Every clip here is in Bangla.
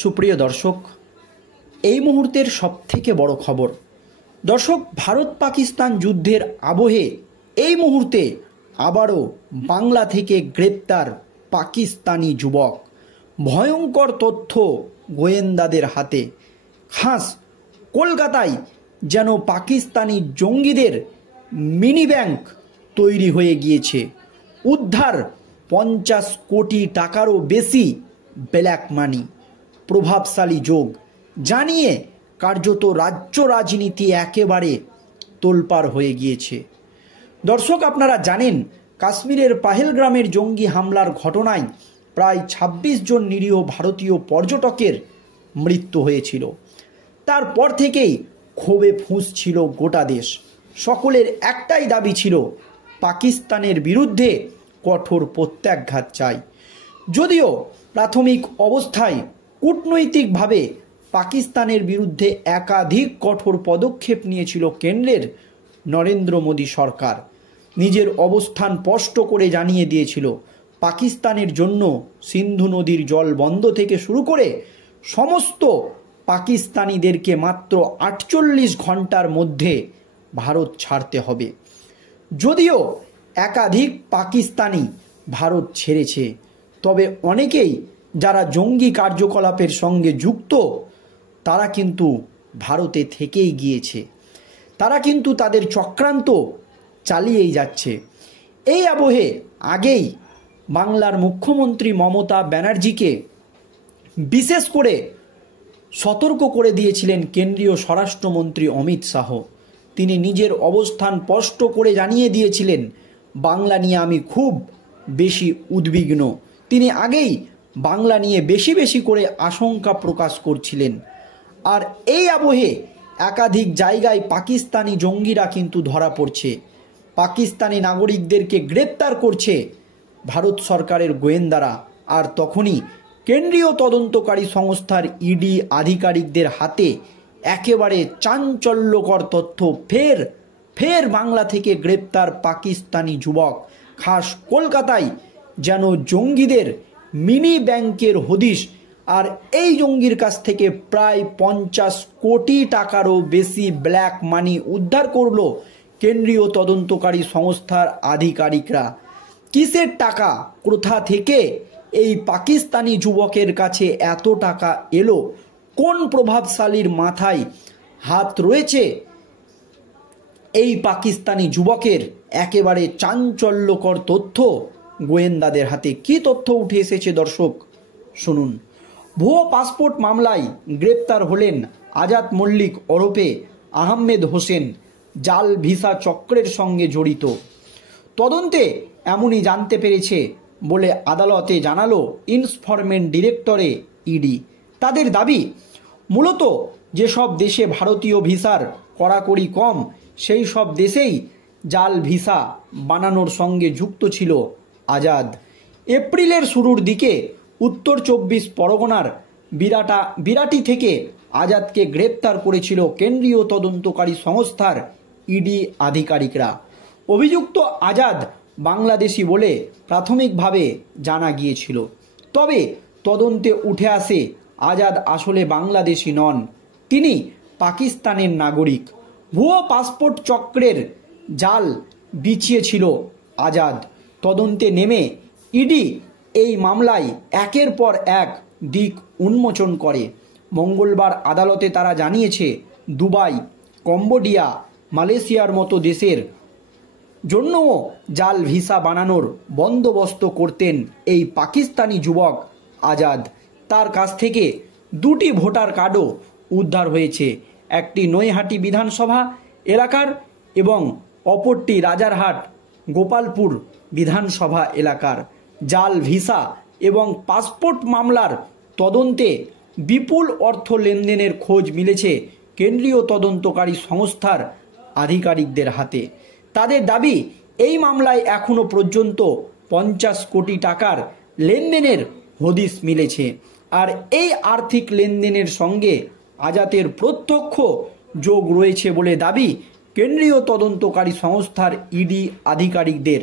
সুপ্রিয় দর্শক, এই মুহূর্তের সবথেকে বড় খবর। দর্শক, ভারত পাকিস্তান যুদ্ধের আবহে এই মুহূর্তে আবারও বাংলা থেকে গ্রেপ্তার পাকিস্তানি যুবক। ভয়ঙ্কর তথ্য গোয়েন্দাদের হাতে। খাস কলকাতায় যেন পাকিস্তানি জঙ্গিদের মিনি ব্যাংক তৈরি হয়ে গিয়েছে। উদ্ধার 50 কোটি টাকারও বেশি ব্ল্যাক মানি। প্রভাবশালী যোগ জানিয়ে কার্যত রাজ্য রাজনীতি একেবারে তোলপাড় হয়ে গিয়েছে। দর্শক, আপনারা জানেন কাশ্মীরের পাহেলগ্রামের জঙ্গি হামলার ঘটনায় প্রায় 26 জন নিরীহ ভারতীয় পর্যটকের মৃত্যু হয়েছিল। তারপর থেকেই ক্ষোভে ফুঁসছিল গোটা দেশ। সকলের একটাই দাবি ছিল, পাকিস্তানের বিরুদ্ধে কঠোর প্রত্যাঘাত চাই। যদিও প্রাথমিক অবস্থায় কূটনৈতিকভাবে পাকিস্তানের বিরুদ্ধে একাধিক কঠোর পদক্ষেপ নিয়েছিল কেন্দ্রের নরেন্দ্র মোদী সরকার। নিজের অবস্থান স্পষ্ট করে জানিয়ে দিয়েছিল, পাকিস্তানের জন্য সিন্ধু নদীর জল বন্ধ থেকে শুরু করে সমস্ত পাকিস্তানিদেরকে মাত্র 48 ঘন্টার মধ্যে ভারত ছাড়তে হবে। যদিও একাধিক পাকিস্তানি ভারত ছেড়েছে, তবে অনেকেই যারা জঙ্গি কার্যকলাপের সঙ্গে যুক্ত তারা কিন্তু ভারতে থেকেই গিয়েছে। তারা কিন্তু তাদের চক্রান্ত চালিয়েই যাচ্ছে। এই আবহে আগেই বাংলার মুখ্যমন্ত্রী মমতা ব্যানার্জিকে বিশেষ করে সতর্ক করে দিয়েছিলেন কেন্দ্রীয় স্বরাষ্ট্রমন্ত্রী অমিত শাহ। তিনি নিজের অবস্থান স্পষ্ট করে জানিয়ে দিয়েছিলেন, বাংলা নিয়ে আমি খুব বেশি উদ্বিগ্ন। তিনি আগেই বাংলা নিয়ে বেশি বেশি করে আশঙ্কা প্রকাশ করছিলেন। আর এই আবহে একাধিক জায়গায় পাকিস্তানি জঙ্গিরা কিন্তু ধরা পড়ছে। পাকিস্তানি নাগরিকদেরকে গ্রেপ্তার করছে ভারত সরকারের গোয়েন্দারা। আর তখনই কেন্দ্রীয় তদন্তকারী সংস্থার ইডি আধিকারিকদের হাতে একেবারে চাঞ্চল্যকর তথ্য। ফের বাংলা থেকে গ্রেপ্তার পাকিস্তানি যুবক। খাস কলকাতায় যেন জঙ্গিদের মিনি ব্যাংকের হদিশ। আর এই জঙ্গির কাছ থেকে প্রায় 50 কোটি টাকারও বেশি ব্ল্যাক মানি উদ্ধার করল কেন্দ্রীয় তদন্তকারী সংস্থার আধিকারিকরা। কিসের টাকা, কোথা থেকে এই পাকিস্তানি যুবকের কাছে এত টাকা এলো, কোন প্রভাবশালীর মাথায় হাত রয়েছে এই পাকিস্তানি যুবকের, একেবারে চাঞ্চল্যকর তথ্য গোয়েন্দাদের হাতে। কি তথ্য উঠে এসেছে দর্শক শুনুন। ভুয়ো পাসপোর্ট মামলায় গ্রেপ্তার হলেন আজাদ মল্লিক ওরফে আহমেদ হোসেন, জাল ভিসা চক্রের সঙ্গে জড়িত। তদন্তে এমনই জানতে পেরেছে বলে আদালতে জানালো ইনফরমেন্ট ডিরেক্টরে ইডি। তাদের দাবি, মূলত যেসব দেশে ভারতীয় ভিসার কড়াকড়ি কম সেই সব দেশেই জাল ভিসা বানানোর সঙ্গে যুক্ত ছিল আজাদ। এপ্রিলের শুরুর দিকে উত্তর 24 পরগনার বিরাটি থেকে আজাদকে গ্রেপ্তার করেছিল কেন্দ্রীয় তদন্তকারী সংস্থার ইডি আধিকারিকরা। অভিযুক্ত আজাদ বাংলাদেশি বলে প্রাথমিকভাবে জানা গিয়েছিল। তবে তদন্তে উঠে আসে আজাদ আসলে বাংলাদেশি নন, তিনি পাকিস্তানের নাগরিক। ভুয়ো পাসপোর্ট চক্রের জাল বিছিয়েছিল আজাদ। তদন্তে নেমে ইডি এই মামলায় একের পর এক দিক উন্মোচন করে। মঙ্গলবার আদালতে তারা জানিয়েছে, দুবাই, কম্বোডিয়া, মালয়েশিয়ার মতো দেশের জন্যও জাল ভিসা বানানোর বন্দোবস্ত করতেন এই পাকিস্তানি যুবক আজাদ। তার কাছ থেকে 2টি ভোটার কার্ডও উদ্ধার হয়েছে, একটি নৈহাটি বিধানসভা এলাকার এবং অপরটি রাজারহাট গোপালপুর বিধানসভা এলাকার। জাল ভিসা এবং পাসপোর্ট মামলার তদন্তে বিপুল অর্থ লেনদেনের খোঁজ মিলেছে কেন্দ্রীয় তদন্তকারী সংস্থার আধিকারিকদের হাতে। তাদের দাবি, এই মামলায় এখনও পর্যন্ত 50 কোটি টাকার লেনদেনের হদিশ মিলেছে। আর এই আর্থিক লেনদেনের সঙ্গে আজাদের প্রত্যক্ষ যোগ রয়েছে বলে দাবি কেন্দ্রীয় তদন্তকারী সংস্থার ইডি আধিকারিকদের।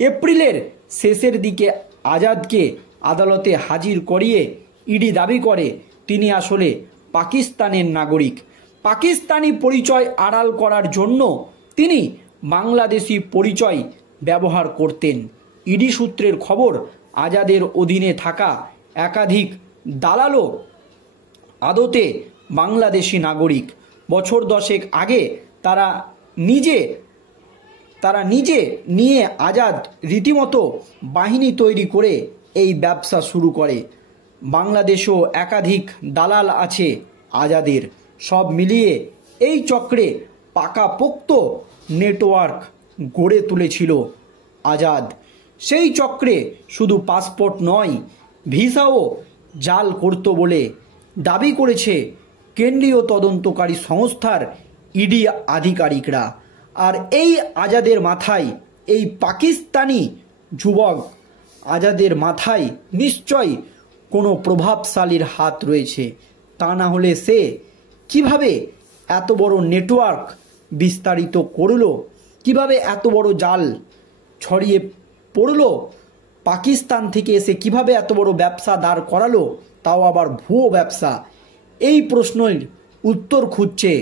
এপ্রিলের শেষের দিকে আজাদকে আদালতে হাজির করিয়ে ইডি দাবি করে তিনি আসলে পাকিস্তানের নাগরিক। পাকিস্তানি পরিচয় আড়াল করার জন্য তিনি বাংলাদেশি পরিচয় ব্যবহার করতেন। ইডি সূত্রের খবর, আজাদের অধীনে থাকা একাধিক দালালও আদতে বাংলাদেশি নাগরিক। বছর 10 আগে তারা নিজে নিয়ে আজাদ রীতিমতো বাহিনী তৈরি করে এই ব্যবসা শুরু করে। বাংলাদেশেও একাধিক দালাল আছে আজাদের। সব মিলিয়ে এই চক্রে পাকাপোক্ত নেটওয়ার্ক গড়ে তুলেছিল আজাদ। সেই চক্রে শুধু পাসপোর্ট নয়, ভিসাও জাল করত বলে দাবি করেছে কেন্দ্রীয় তদন্তকারী সংস্থার ইডি আধিকারিকরা। আর এই আজাদের মাথায়, এই পাকিস্তানি যুবক আজাদের মাথায় নিশ্চয়ই কোনো প্রভাবশালীর হাত রয়েছে। তা না হলে সে কিভাবে এত বড় নেটওয়ার্ক বিস্তারিত করলো, কিভাবে এত বড় জাল ছড়িয়ে পড়লো, পাকিস্তান থেকে এসে কিভাবে এত বড় ব্যবসা দাঁড় করালো, তাও আবার ভুয়ো ব্যবসা। এই প্রশ্নের উত্তর খুঁজছে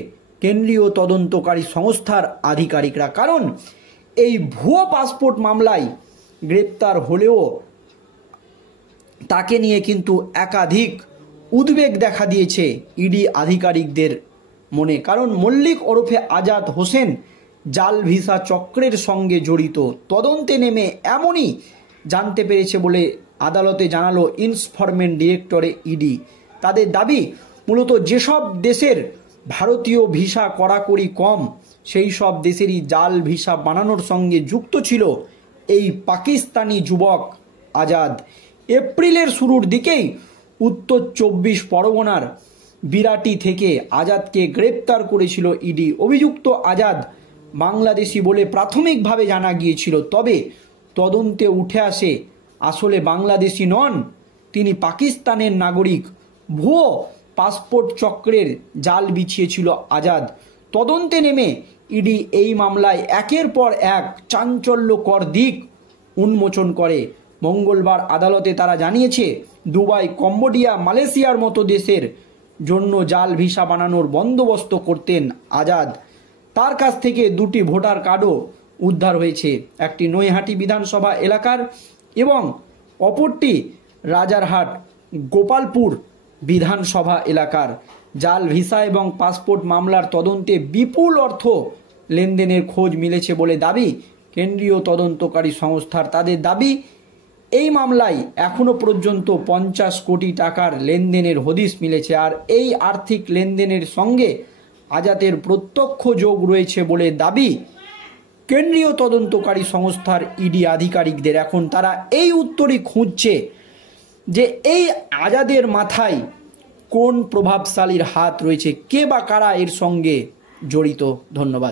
কেন্দ্রীয় তদন্তকারী সংস্থার আধিকারিকরা। কারণ এই ভুয়ো পাসপোর্ট মামলায় গ্রেপ্তার হলেও তাকে নিয়ে কিন্তু একাধিক উদ্বেগ দেখা দিয়েছে ইডি আধিকারিকদের মনে। কারণ মল্লিক ওরফে আজাদ হোসেন জাল ভিসা চক্রের সঙ্গে জড়িত। তদন্তে নেমে এমনই জানতে পেরেছে বলে আদালতে জানালো ইনফরমেন্ট ডিরেক্টরে ইডি। তাদের দাবি, মূলত যেসব দেশের ভারতীয় ভিসা কড়াকড়ি কম, সেই সব দেশেরই জাল ভিসা বানানোর সঙ্গে যুক্ত ছিল এই পাকিস্তানি যুবক আজাদ। এপ্রিলের শুরুর দিকেই উত্তর 24 পরগনার বিরাটি থেকে আজাদকে গ্রেপ্তার করেছিল ইডি। অভিযুক্ত আজাদ বাংলাদেশি বলে প্রাথমিকভাবে জানা গিয়েছিল, তবে তদন্তে উঠে আসে আসলে বাংলাদেশি নন, তিনি পাকিস্তানের নাগরিক। ভুয়ো পাসপোর্ট চক্রের জাল বিছিয়েছিল আজাদ। তদন্তে নেমে ইডি এই মামলায় একের পর এক চাঞ্চল্যকর দিক উন্মোচন করে। মঙ্গলবার আদালতে তারা জানিয়েছে, দুবাই, কম্বোডিয়া, মালয়েশিয়ার মতো দেশের জন্য জাল ভিসা বানানোর বন্দোবস্ত করতেন আজাদ। তার কাছ থেকে 2টি ভোটার কার্ডও উদ্ধার হয়েছে, একটি নৈহাটি বিধানসভা এলাকার এবং অপরটি রাজারহাট গোপালপুর বিধানসভা এলাকার। জাল ভিসা এবং পাসপোর্ট মামলার তদন্তে বিপুল অর্থ লেনদেনের খোঁজ মিলেছে বলে দাবি কেন্দ্রীয় তদন্তকারী সংস্থার। তাদের দাবি, এই মামলায় এখনো পর্যন্ত 50 কোটি টাকার লেনদেনের হদিশ মিলেছে। আর এই আর্থিক লেনদেনের সঙ্গে আজাদের প্রত্যক্ষ যোগ রয়েছে বলে দাবি কেন্দ্রীয় তদন্তকারী সংস্থার ইডি আধিকারিকদের। এখন তারা এই উত্তরই খুঁজছে যে এই আজাদের মাথায় কোন প্রভাবশালীর হাত রয়েছে, কে বা কারা এর সঙ্গে জড়িত। ধন্যবাদ।